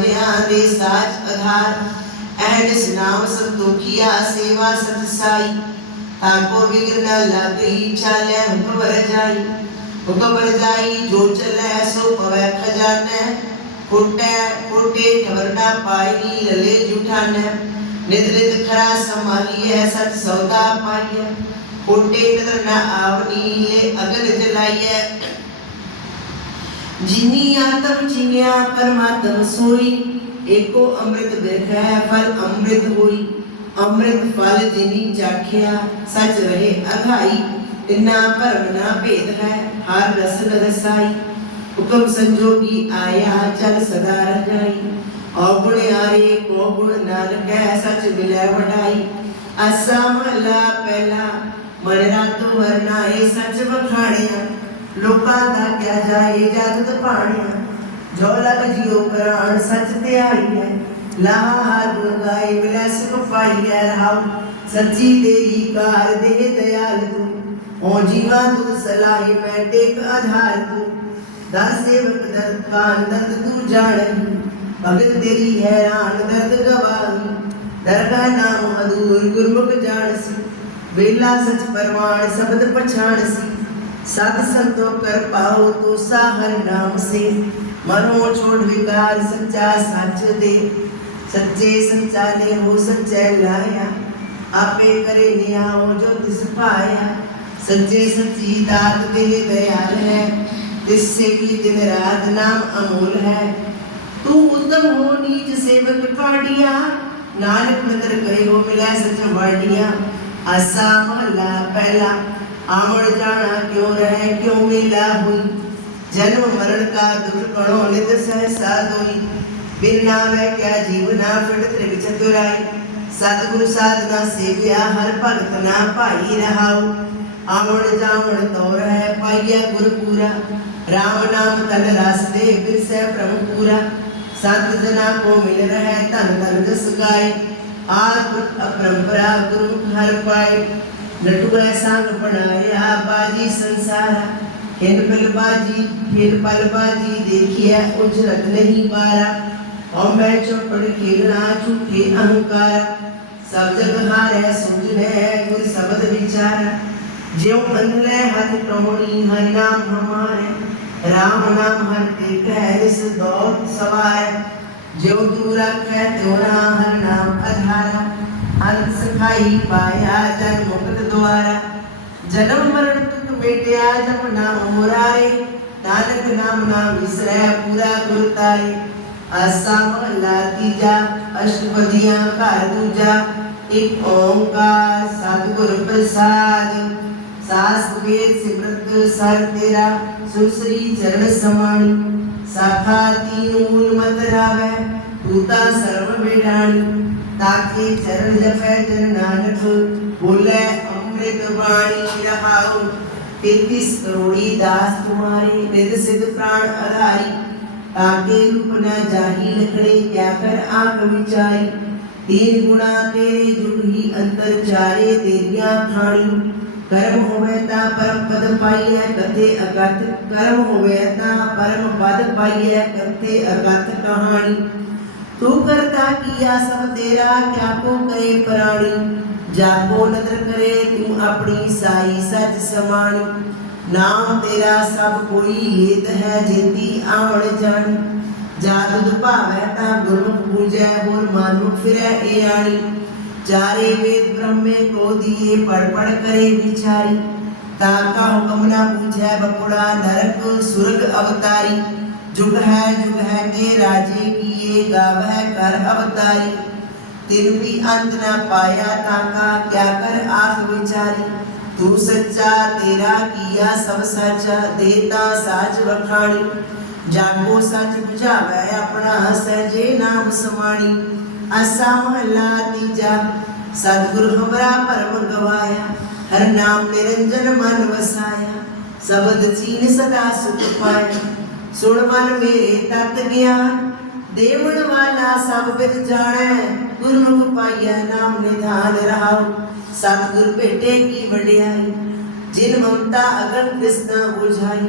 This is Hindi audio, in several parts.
कन्या रे साज अधार एड स्नाव संतोखिया सेवा सतसाई। ताको विघ्न न लगई चाले भवर जाई। भवर जाई, जो चले सो पवे खजाने कोटे कोटे खबर ना पाई लले जुठाने नित नित खरा संभालिए सत सौदा पाइए कोटे नज़र न आवनी, ले अगन जलाइए ਜਿਨੀ ਆਤਮ ਚਿਨਿਆ ਪਰਮਾਤਮ ਸੋਈ, ਏਕੋ ਅੰਮ੍ਰਿਤ ਬਿਰਖੈ ਫਲ ਅੰਮ੍ਰਿਤ ਹੋਈ। ਅੰਮ੍ਰਿਤ ਫਲ ਜਿਨੀ ਚਾਖਿਆ ਸਚ ਰਹੇ ਅਘਾਈ ਤਿਨਾ ਭਰਮ ਨਾ ਭੇਦ ਹੈ, ਹਰ ਰਸ ਰਸਾਈ। ਹੁਕਮ ਸੰਜੋਗੀ ਆਇਆ, ਚਲ ਸਦਾ ਰਜਾਈ ਔਗੁਣ ਆਰੇ, ਕੋ ਗੁਣ ਨਾਨਕੈ, ਸਚ ਮਿਲੈ ਵਡਾਈ। ਅਸਾ ਮਹਲਾ ਪਹਿਲਾ, ਮਨ ਰਾਤੋ ਵਰਨਾਏ ਸਚ ਵਖਾਣਿਆ। ਲੋਕਾਂ ਦਾ ਕਿਆ ਜਾਏ ਜਗਤ ਭਾਣਿਆ ਜੋ ਲਗ ਜਿਉ ਪ੍ਰਾਣ ਸਚ ਧਿਆਈ ਹੈ। ਲਾਹ ਹਰ ਗੁਣ ਮਿਲੈ ਸੁਖ ਪਾਈਐ ਰਹਾਉ। ਸੱਚੀ ਤੇਰੀ ਕਾਰ ਦੇ ਦਇਆਲ ਤੂੰ। ਓ ਜੀਵਾ ਤੂੰ ਸਲਾਹੀ ਮੈਂ ਟੇਕ ਆਧਾਰ ਤੂੰ। ਦਾਸ ਸੇਵਕ ਦਰਦ ਕਾਨ ਦਰਦ ਤੂੰ ਜਾਣਈ ਭਗਤ ਤੇਰੀ ਹੈਰਾਨ ਦਰਦ ਗਵਾਹੀ ਦਰਗਾ ਨਾਮ ਅਦੂਰ ਗੁਰਮੁਖ ਜਾਣਸੀ ਵੇਲਾ ਸਚ ਪਰਮਾਨ ਸ਼ਬਦ ਪਛਾਣ ਸੀ सत संतो कर पाओ तो साहर नाम से मनो छोड़ विकार सच्चा सच दे सच्चे सच्चा ने हो सच्चे लाया आपे करे नियाओ जो तिस पाया सच्चे सच्ची दात दे दयाल है तिससे भी दिन रात नाम अमोल है तू उत्तम हो नीच सेवक पाडिया नानक नदर करे हो मिला सच वाडिया आसा महला पहला आमड़ जाना क्यों रहे, क्यों मिला हुई? जन्म मरण का दुख कणो नित सहसा दोई। बिन नावे क्या जीवना फिट त्रिग चतुराई। सतगुरु साधना सेव्या हर भगत ना भाई रहाऊ। आमड़ जावण तो रहे पाइया गुर पूरा। राम नाम तन रस दे बिरसे प्रभु पूरा। संत जना को मिल रहे तन तन जस गाए। आद अपरंपरा गुरु हर पाए। लटुआ संग बनाया बाजी संसार हिन पल बाजी फिर पल बाजी देखिए उजरत नहीं पारा और मैं चौपड़ खेलना झूठे अहंकार। सब जग हारे सुझने गुर शब्द विचार। ज्यो अंधले हथ टोणी, हर नाम हमारे। राम नाम हर टेक है इस दौत सवार। ज्यो तू रखे त्यों ना हर नाम अधारा। अंत सखाई पाया जन मुक्त द्वारा जन्म मरण दुख मेटिया जब नाम मुरारे नानक नाम नाम विसरै पूरा गुर तारे आसा महला तीजा अष्टपदियाँ घर दूजा एक ओंकार सतगुर प्रसाद सास वेद सिमरत सर तेरा सुसरी चरण समाणी साखा तीन मूल मत रावै तूता सर्व बेडाणी ताके चरण जपै जन नानक बोले अमृत वाणी रहाऊ तैतीस करोड़ी दास तुम्हारे निध सिद्ध प्राण आधारी ताके रूप न जाही लखड़े क्या कर आँख विचारी तीन गुणा तेरे जुग ही अंतर चारे, तेरिया खाणी कर्म होवे ता परम पद पाइए, कथे अगत। कर्म होवे ता परम पद पाइए, कथे अगत कहानी। तू करता किया सब तेरा क्या को करे प्राणी? जाको नदर करे, तू अपनी साई सच समानी। नाम तेरा सब कोई हेत है, जेती आवण जानी। जात दुभावै ता गुरमुख पूजै बोल मानुख फिरै ए आणी। चारे वेद ब्रह्मे को दिए पढ़ पढ़ करे विचारी ताका हुक्म ना पूछै बकुड़ा नरक सुरग अवतारी। जुग है जुग है के राजे किए गावह कर अवतारी तिन भी अंत न पाया ताका क्या कर आख विचारी तू सच्चा तेरा किया सब सच देता साच वखाणी जागो सच बुझावे अपना सहजे नाम समाणी असा महला तीजा सतगुरु हमरा परम गवाया हर नाम निरंजन मन वसाया शबद चीन सदा सुख पाया सुन मन मेरे तत ज्ञान देवण वाला सब बिद जाने, गुरमुख पाइया नाम निधान रहाओ सतगुर बेटे की वडियाई, जिन ममता अगन कृष्णा बुझाई,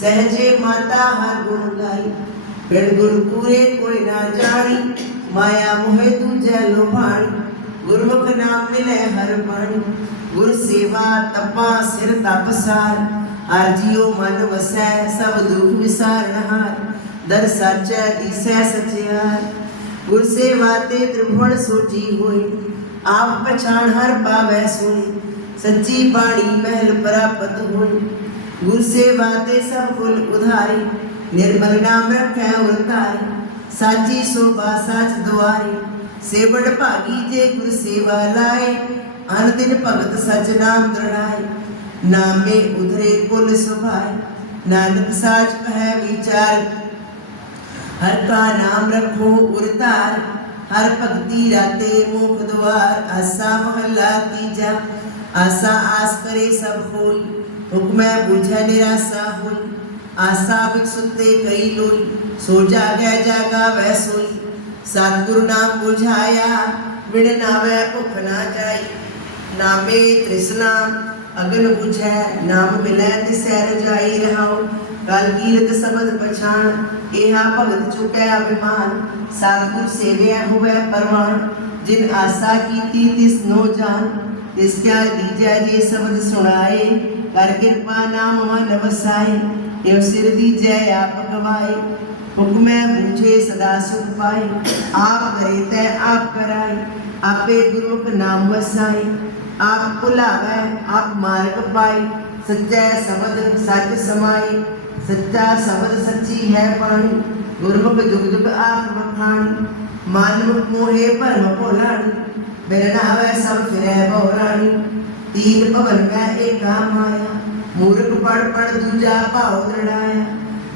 सहजे माता हर गुण गाई। पिण गुण पूरे कोई ना जानी, माया मोहे तू लोभाणी गुरमुख नाम मिले हर बाणी गुर सेवा तपा सिर तपसार हर जियो मन वसै, सब दुख विसारनहार દર સાચ દિશા સચ્યા ગુરસે વાતે ત્રિભુવન સોજી હોય આપ પછાણ હર પાવે સુન સચ્ચી બાણી મહેલ પ્રાપ્ત હોય ગુરસે વાતે સબ કુલ ઉધારી નિર્મલ નામ રખે ઉતારી સાચી શોભા સાચ દ્વારી सेवड़ भागी जे गुरु सेवा लाए हर दिन भगत सच नाम दृढ़ाए नामे उधरे कुल सुभाए नानक साच है विचार हर का नाम रखो उरतार, हर भक्ति राते मुख द्वार आसा मोहल्ला तीजा, आसा आस करे सब फूल हुक्म बुझा निराशा हुल। आशा विकसुते कई लोल, सो जागे जागा वह सुन सतगुरु नाम बुझाया, बिन नावे भुख ना जाई। नामे तृष्णा अगन बुझे नाम मिले ते सैर जाई रहाओ। गल कीरत सबद पहचान एहा भगत चुके अभिमान। सतगुरु सेवया हुए परवान जिन आशा की ती तिस नो जान। तिस क्या दीजै जे सबद सुनाए कर कृपा नाम मन वसाए ये सिर दी जय आप गवाए, हुक्मे बुझे सदा सुख पाए। आप गए ते आप कराए, आपे गुरु नाम वसाए। आप पुला गए आप मार्ग पाई। सच्चा शब्द सच समाई। सच्चा शब्द सच्ची है पाणी गुरमुख जुग जुग आप मखान बखाणी मानमुख मोहे भरम भोलाणी बिरन हवे सब फिरे भोलाणी तीन भवन में एका माया मूर्ख पढ़ पढ़ दूजा भाव दृढ़ाया।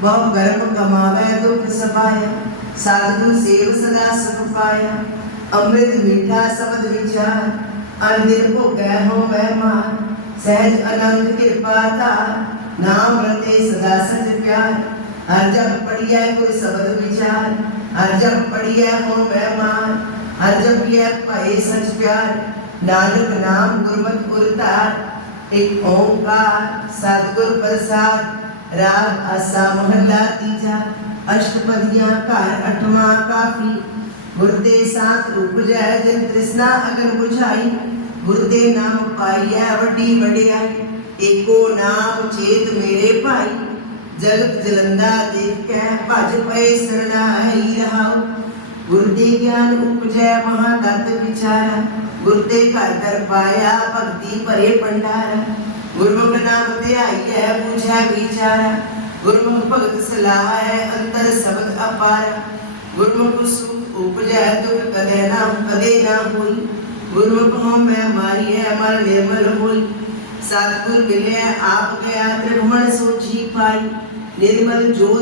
बहु गर्व कमावे दुख सपाया। साधु सेव सदा सुख पाया। अमृत मीठा शब्द विचार। अंदिर भोगै हो वह मान। सहज अनंत कृपा दा नाम रते सदा सच प्यार। हर जब पढ़िया कोई शब्द विचार। हर जब पढ़िया हो वह मान। हर जब किया पाए सच प्यार। नानक नाम गुरमत उरता एक ओंकार सतगुर प्रसाद। राग आसा मोहल्ला तीजा अष्टपदियाँ कार अठवा काफ़ी। गुरुदे साथ रूप जय जिन तृष्णा अगर बुझाई। ਗੁਰ ਦੇ ਨਾਮ ਪਾਈਐ ਵੱਡੀ ਵਡਿਆਈ ਏਕੋ ਨਾਮ ਚੇਤ ਮੇਰੇ ਭਾਈ। ਜਗਤ ਜਲੰਦਾ ਦੇਖ, ਭਜ ਪਏ ਸਰਣਾਈ ਰਹਾਉ। ਗੁਰ ਦੇ ਗਿਆਨ ਉਪਜੈ ਮਹਾ ਤਤ ਵਿਚਾਰਾ। ਗੁਰ ਦੇ ਘਰ ਦਰ ਪਾਇਆ, ਭਗਤੀ ਭਰੇ ਪੰਡਾਰਾ ਗੁਰਮੁਖ ਨਾਮ ਧਿਆਈਐ, ਬੁਝੈ ਵਿਚਾਰਾ। ਗੁਰਮੁਖ ਭਗਤ ਸਲਾਹ ਹੈ ਅੰਤਰ ਸ਼ਬਦ ਅਪਾਰ। ਗੁਰਮੁਖ ਸੁਖ ਉਪਜੈ, ਦੁਖ ਕਦੇ ਨਾ ਕਦੇ ਨਾ ਹੋਈ। ਗੁਰਮੁਖ ਹਉ ਮੈਂ ਮਾਰੀ ਹੈ ਮਨ ਨਿਰਮਲ ਹੋਈ ਸਤਿਗੁਰ ਮਿਲਿਆ ਆਪ ਗਿਆ ਤ੍ਰਿਭੁਵਨ ਸੋਚੀ ਪਾਈ ਨਿਰਮਲ ਜੋਤ